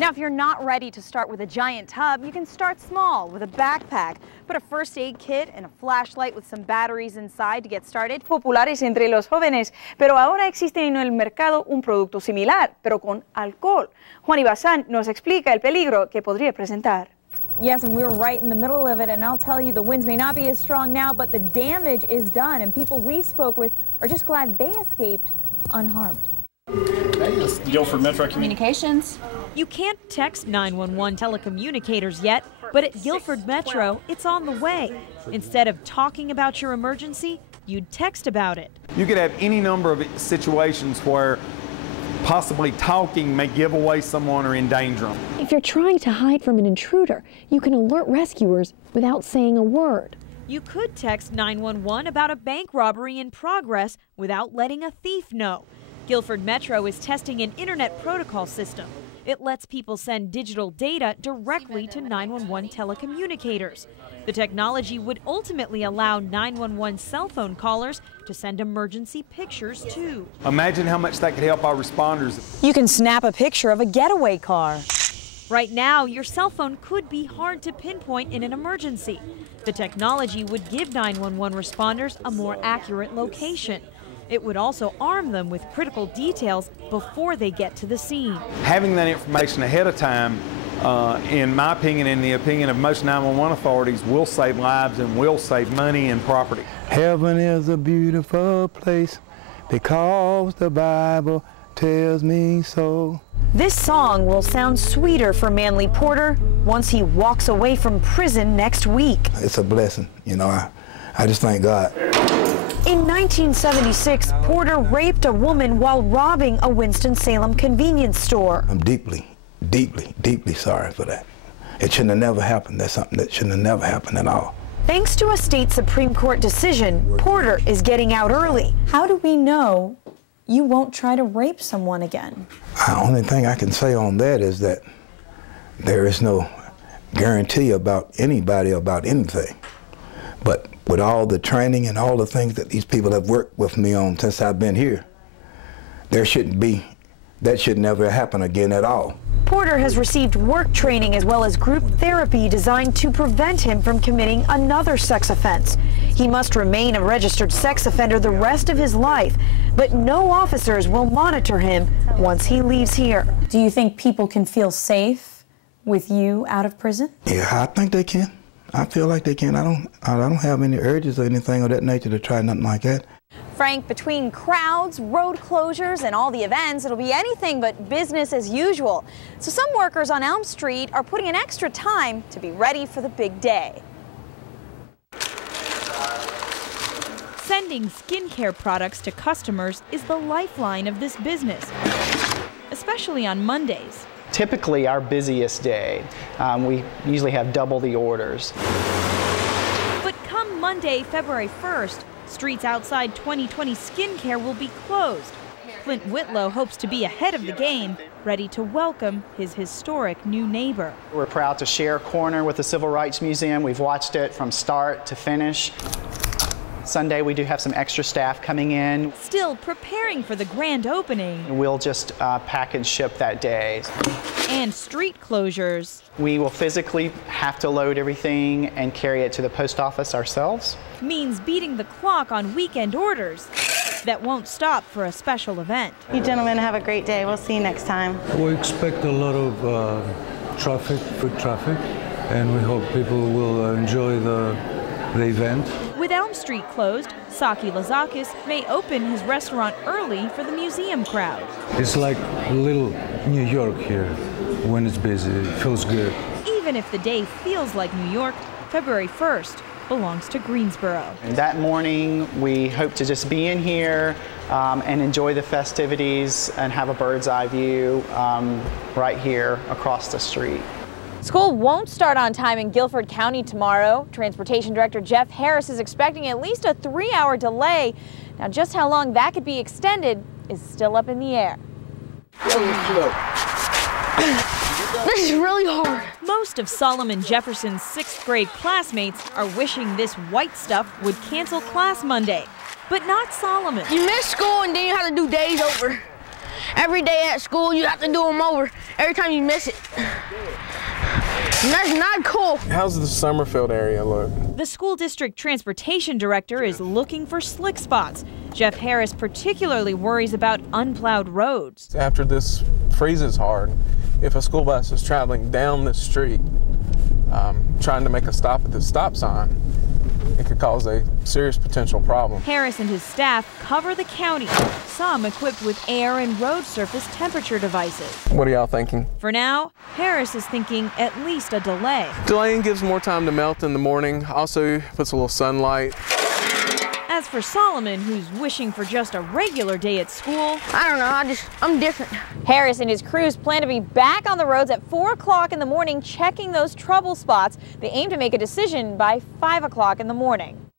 Now, if you're not ready to start with a giant tub, you can start small with a backpack. Put a first aid kit and a flashlight with some batteries inside to get started. Populares entre los jóvenes, pero ahora existe en el mercado un producto similar, pero con alcohol. Juan Ibazán nos explica el peligro que podría presentar. Yes, and we're right in the middle of it, and I'll tell you, the winds may not be as strong now, but the damage is done, and people we spoke with are just glad they escaped unharmed. Guilford Metro Communications. You can't text 911 telecommunicators yet, but at Guilford Metro, it's on the way. Instead of talking about your emergency, you'd text about it. You could have any number of situations where possibly talking may give away someone or endanger them. If you're trying to hide from an intruder, you can alert rescuers without saying a word. You could text 911 about a bank robbery in progress without letting a thief know. Guilford Metro is testing an internet protocol system. It lets people send digital data directly to 911 telecommunicators. The technology would ultimately allow 911 cell phone callers to send emergency pictures too. Imagine how much that could help our responders. You can snap a picture of a getaway car. Right now, your cell phone could be hard to pinpoint in an emergency. The technology would give 911 responders a more accurate location. It would also arm them with critical details before they get to the scene. Having that information ahead of time, in my opinion, and the opinion of most 911 authorities, will save lives and will save money and property. Heaven is a beautiful place because the Bible tells me so. This song will sound sweeter for Manly Porter once he walks away from prison next week. It's a blessing, you know. I just thank God. In 1976, Porter raped a woman while robbing a Winston-Salem convenience store. I'm deeply, deeply, deeply sorry for that. It shouldn't have never happened. That's something that shouldn't have never happened at all. Thanks to a state Supreme Court decision, Porter is getting out early. How do we know you won't try to rape someone again? The only thing I can say on that is that there is no guarantee about anybody about anything. But with all the training and all the things that these people have worked with me on since I've been here, that should never happen again at all. Porter has received work training as well as group therapy designed to prevent him from committing another sex offense. He must remain a registered sex offender the rest of his life, but no officers will monitor him once he leaves here. Do you think people can feel safe with you out of prison? Yeah, I think they can. I feel like they can. I don't have any urges or anything of that nature to try nothing like that. Frank, between crowds, road closures, and all the events, it'll be anything but business as usual. So some workers on Elm Street are putting in extra time to be ready for the big day. Sending skincare products to customers is the lifeline of this business, especially on Mondays. Typically our busiest day. We usually have double the orders. But come Monday, February 1st, streets outside 2020 Skincare will be closed. Clint Whitlow hopes to be ahead of the game, ready to welcome his historic new neighbor. We're proud to share a corner with the Civil Rights Museum. We've watched it from start to finish. Sunday we do have some extra staff coming in. Still preparing for the grand opening. We'll just pack and ship that day. And street closures. We will physically have to load everything and carry it to the post office ourselves. Means beating the clock on weekend orders that won't stop for a special event. You gentlemen have a great day. We'll see you next time. We expect a lot of traffic, foot traffic, and we hope people will enjoy the event. With Elm Street closed, Saki Lazakis may open his restaurant early for the museum crowd. It's like a little New York here when it's busy. It feels good. Even if the day feels like New York, February 1st belongs to Greensboro. And that morning, we hope to just be in here and enjoy the festivities and have a bird's eye view right here across the street. School won't start on time in Guilford County tomorrow. Transportation Director Jeff Harris is expecting at least a 3-hour delay. Now, just how long that could be extended is still up in the air. This is really hard. Most of Solomon Jefferson's 6th grade classmates are wishing this white stuff would cancel class Monday, but not Solomon. You miss school and then you have to do days over. every day at school you have to do them over every time you miss it. And that's not cool. How's the Summerfield area look? The school district transportation director is looking for slick spots. Jeff Harris particularly worries about unplowed roads. After this freezes hard, if a school bus is traveling down this street, trying to make a stop at the stop sign, it could cause a serious potential problem. Harris and his staff cover the county, some equipped with air and road surface temperature devices. What are y'all thinking? For now, Harris is thinking at least a delay. Delaying gives more time to melt in the morning, also puts a little sunlight. As for Solomon, who's wishing for just a regular day at school, I don't know, I'm different. Harris and his crews plan to be back on the roads at 4 o'clock in the morning, checking those trouble spots. They aim to make a decision by 5 o'clock in the morning.